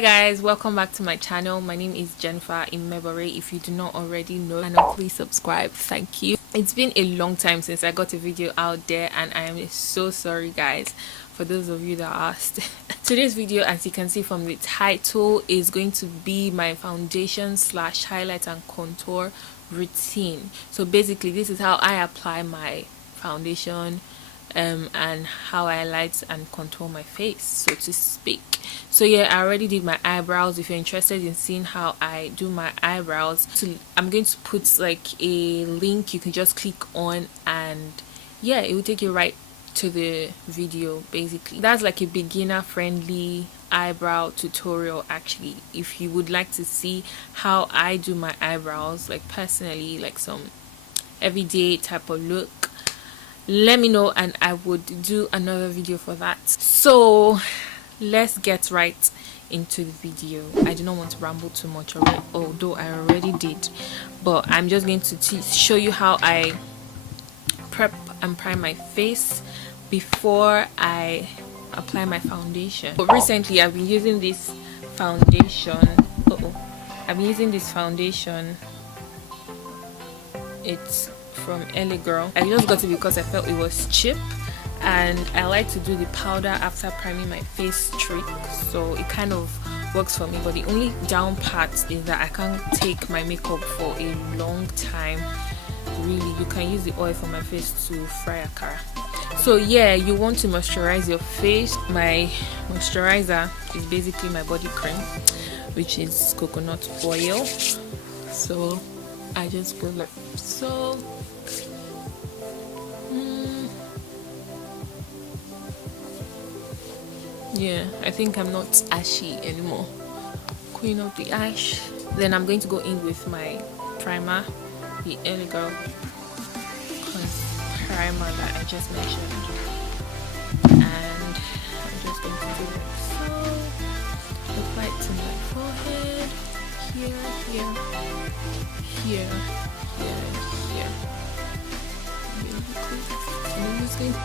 Hi guys, welcome back to my channel. My name is Jennifer IMEVBORE. If you do not already know, please subscribe. Thank you. It's been a long time since I got a video out there, and I am so sorry guys for those of you that asked. Today's video, as you can see from the title, is going to be my foundation slash highlight and contour routine. So basically this is how I apply my foundation and how I light and contour my face, so to speak. So yeah, I already did my eyebrows. If you're interested in seeing how I do my eyebrows, I'm going to put like a link you can just click on, and yeah, it will take you right to the video. Basically that's like a beginner friendly eyebrow tutorial actually. If you would like to see how I do my eyebrows, like personally, like some everyday type of look, let me know and I would do another video for that. So let's get right into the video. I do not want to ramble too much already, although I already did, but I'm just going to show you how I prep and prime my face before I apply my foundation. But recently I've been using this foundation. It's from LA Girl. I just got it because I felt it was cheap, and I like to do the powder after priming my face trick, so it kind of works for me. But the only down part is that I can't take my makeup for a long time. Really, you can use the oil for my face to fry akara. So yeah, you want to moisturize your face. My moisturizer is basically my body cream, which is coconut oil. So I just go like so. Yeah, I think I'm not ashy anymore. Queen of the ash. Then I'm going to go in with my primer, the LA Girl primer that I just mentioned, and I'm just going to do like so. Apply it to my forehead, here, really quick. And I'm just going to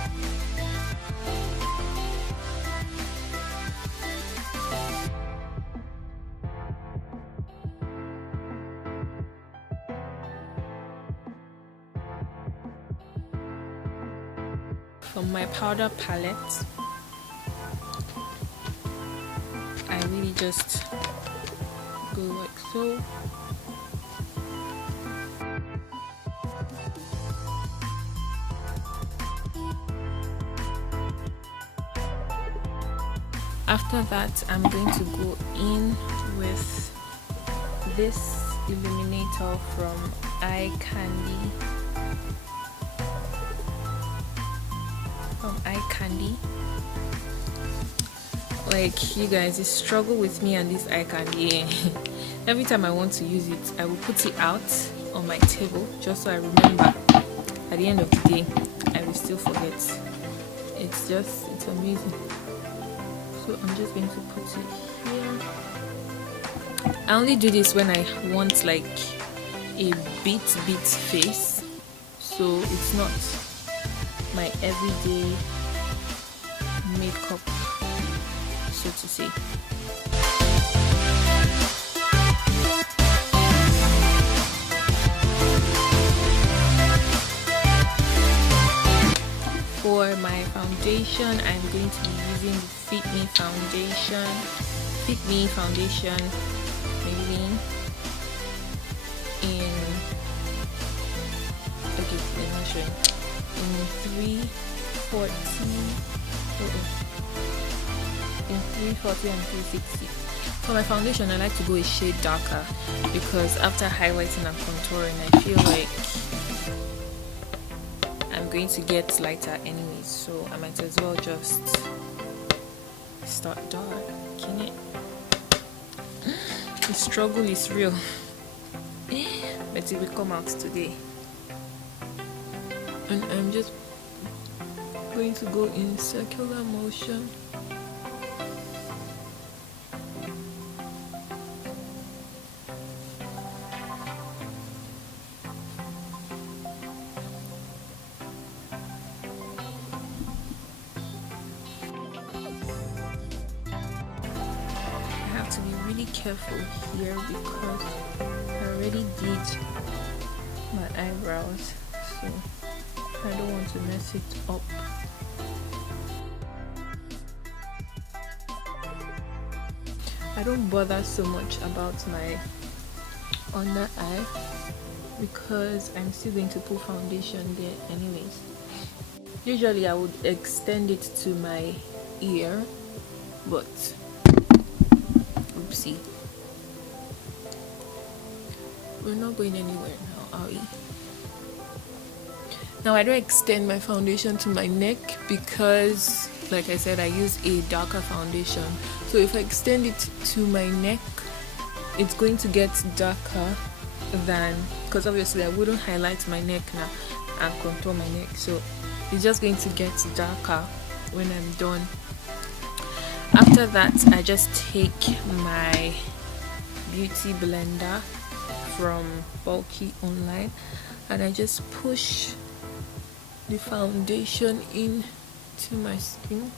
from my powder palette, I really just go like so. After that, I'm going to go in with this illuminator from Eye Candy. Like, you guys, you struggle with me and this eye candy. Every time I want to use it, I will put it out on my table just so I remember. At the end of the day, I will still forget. It's amazing. So I'm just going to put it here. I only do this when I want like a bit face, so it's not my everyday makeup, so to say. For my foundation, I'm going to be using the Fit Me foundation, maybe in, okay, let me show you, in 340 and 360. For my foundation, I like to go a shade darker because after highlighting and contouring, I feel like I'm going to get lighter anyways, so I might as well just start dark. Can it? The struggle is real, but it will come out today. And I'm just going to go in circular motion. to be really careful here because I already did my eyebrows, so I don't want to mess it up. I don't bother so much about my under eye because I'm still going to put foundation there anyways. Usually I would extend it to my ear, but oopsie, we're not going anywhere now, are we? Now I don't extend my foundation to my neck because, like I said, I use a darker foundation. So if I extend it to my neck, it's going to get darker than, because obviously I wouldn't highlight my neck now and contour my neck. So it's just going to get darker when I'm done. After that, I just take my beauty blender from Bulky Online and I just push the foundation in to my skin.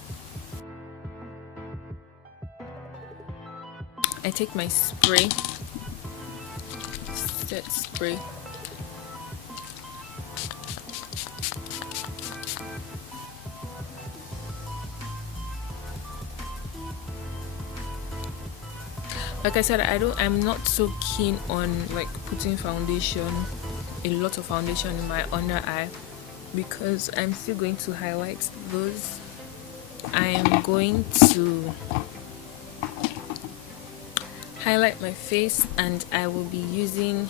I take my spray, set spray, like I said, I'm not so keen on like putting foundation, a lot of foundation in my under eye because I'm still going to highlight those. I am going to highlight my face and I will be using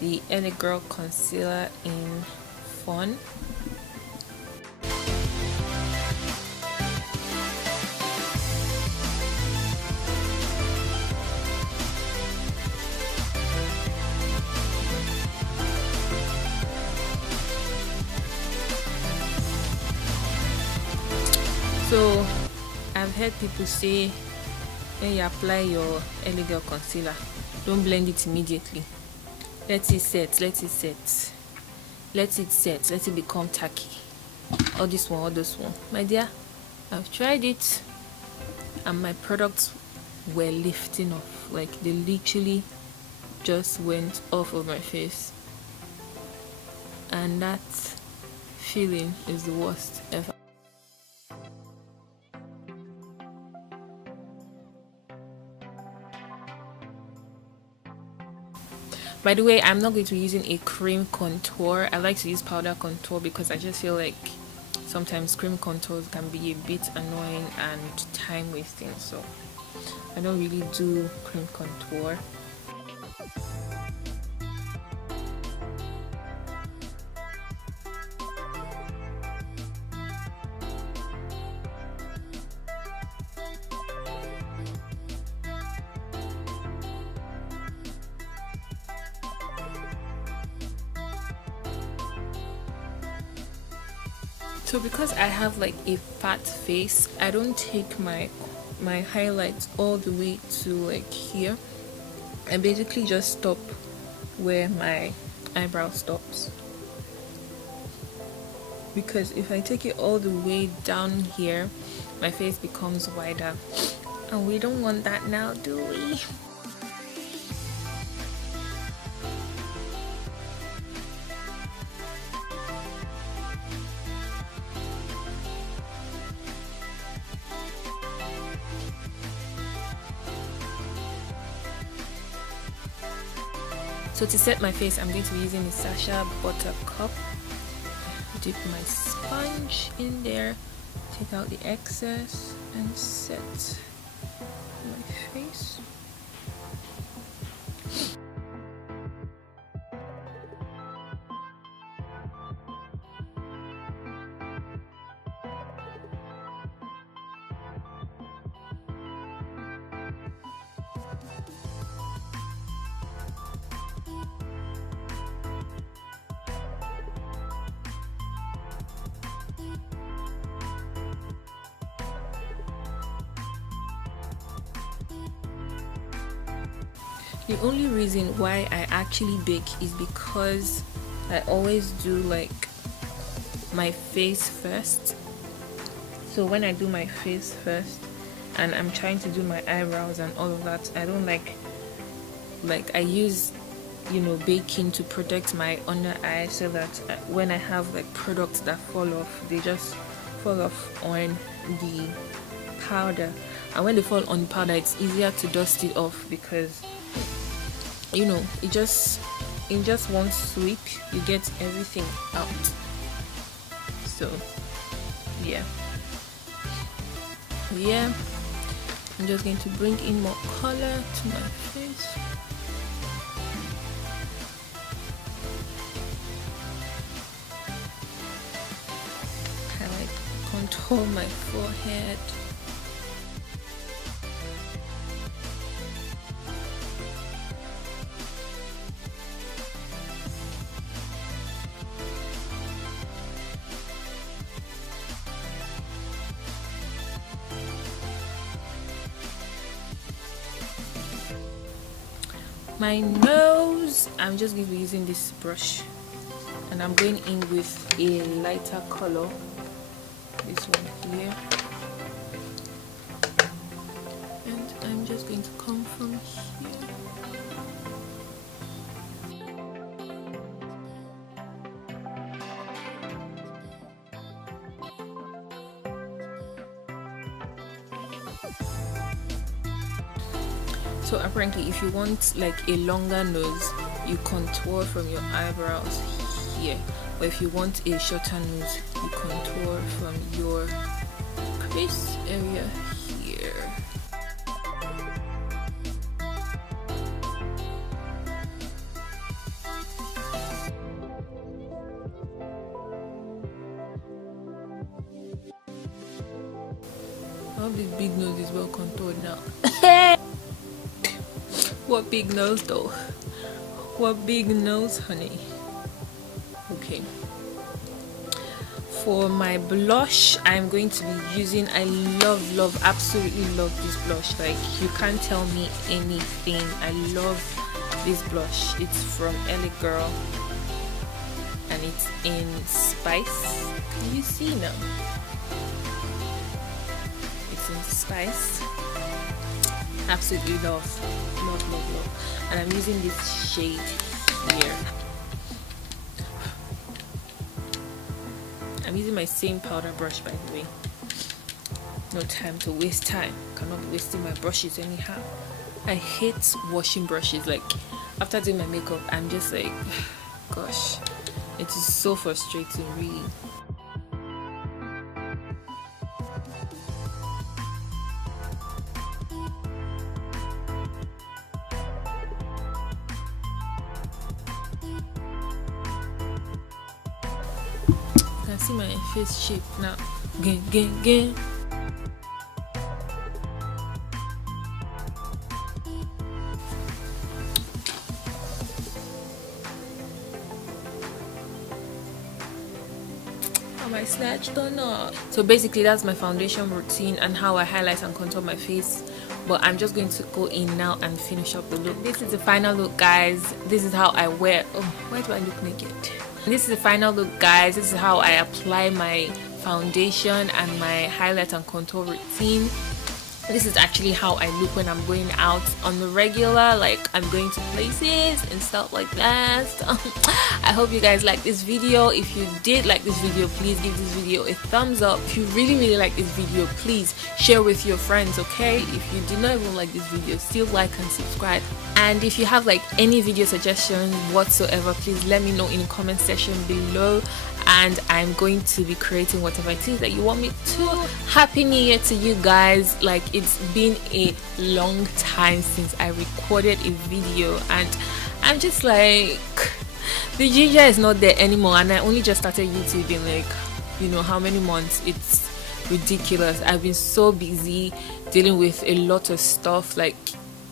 the LA Girl concealer in Fun. So I've heard people say when you apply your LA Girl concealer, don't blend it immediately. Let it set, let it set, let it set, let it become tacky. All this one, all this one. My dear, I've tried it and my products were lifting off. Like they literally just went off of my face. And that feeling is the worst ever. By the way, I'm not going to be using a cream contour. I like to use powder contour because I just feel like sometimes cream contours can be a bit annoying and time wasting, so I don't really do cream contour. So because I have like a fat face, I don't take my highlights all the way to like here. I basically just stop where my eyebrow stops, because if I take it all the way down here, my face becomes wider and we don't want that now, do we? So to set my face, I'm going to be using the Sasha Buttercup. Dip my sponge in there, take out the excess and set my face. The only reason why I actually bake is because I always do like my face first. So when I do my face first, and I'm trying to do my eyebrows and all of that. I don't like I use, you know, baking to protect my under eye, so that when I have like products that fall off, they just fall off on the powder, and when they fall on powder, it's easier to dust it off, because you know, it just in just one sweep you get everything out. So yeah, I'm just going to bring in more color to my face. Contour my forehead. My nose, I'm just going to be using this brush, and I'm going in with a lighter color, this one here, and I'm just going to come from here. So apparently, if you want like a longer nose, you contour from your eyebrows here, or if you want a shorter nose, you contour from your crease area here. I hope this big nose is well contoured now. What big nose though? What big nose, honey? Okay. For my blush, I'm going to be using, I absolutely love this blush. Like, you can't tell me anything. I love this blush. It's from LA Girl, and it's in Spice. Can you see now? It's in Spice. Absolutely love, and I'm using this shade here. I'm using my same powder brush, by the way. No time to waste time. Cannot be wasting my brushes anyhow. I hate washing brushes. Like, after doing my makeup, I'm just like, gosh, it is so frustrating, really. See my face shape now. Again. Am I snatched or not? So basically, that's my foundation routine and how I highlight and contour my face. But I'm just going to go in now and finish up the look. This is the final look, guys. This is how I wear. Oh, why do I look naked? This is the final look, guys. This is how I apply my foundation and my highlight and contour routine. This is actually how I look when I'm going out on the regular, like I'm going to places and stuff like that. I hope you guys like this video. If you did like this video, please give this video a thumbs up. If you really like this video, please share with your friends, okay? If you did not even like this video, still like and subscribe. And if you have like any video suggestions whatsoever, please let me know in the comment section below, and I'm going to be creating whatever it is that you want me to. Happy New Year to you guys. Like, it's been a long time since I recorded a video, and I'm just like, the ginger is not there anymore, and I only just started YouTube in like, you know, how many months? It's ridiculous. I've been so busy dealing with a lot of stuff, like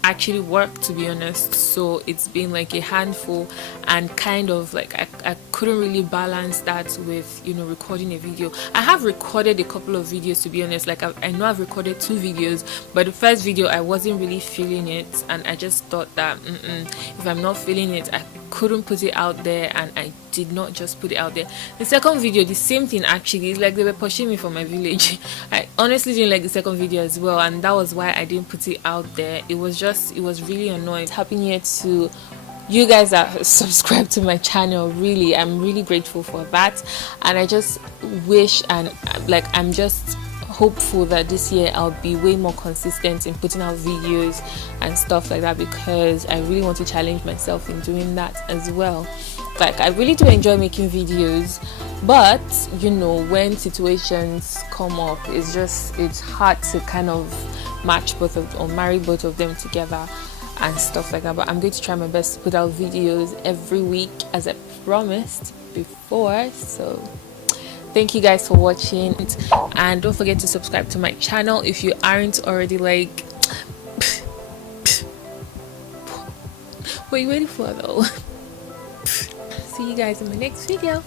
actually work, to be honest. So it's been like a handful, and kind of like I couldn't really balance that with, you know, recording a video. I have recorded a couple of videos, to be honest. Like I know I've recorded 2 videos, but the first video I wasn't really feeling it, and I just thought that if I'm not feeling it, I couldn't put it out there, and I did not just put it out there. The second video, the same thing actually. It's like they were pushing me from my village. I honestly didn't like the second video as well, and that was why I didn't put it out there. It was really annoying. Happy New Year to you guys that subscribe to my channel. Really, I'm really grateful for that, and I just wish, and like, I'm just hopeful that this year I'll be way more consistent in putting out videos and stuff like that, because I really want to challenge myself in doing that as well. Like, I really do enjoy making videos, but you know, when situations come up, it's hard to kind of match both of, or marry both of them together and stuff like that. But I'm going to try my best to put out videos every week as I promised before. So thank you guys for watching, and don't forget to subscribe to my channel if you aren't already. Like, what are you waiting for though? See you guys in my next video.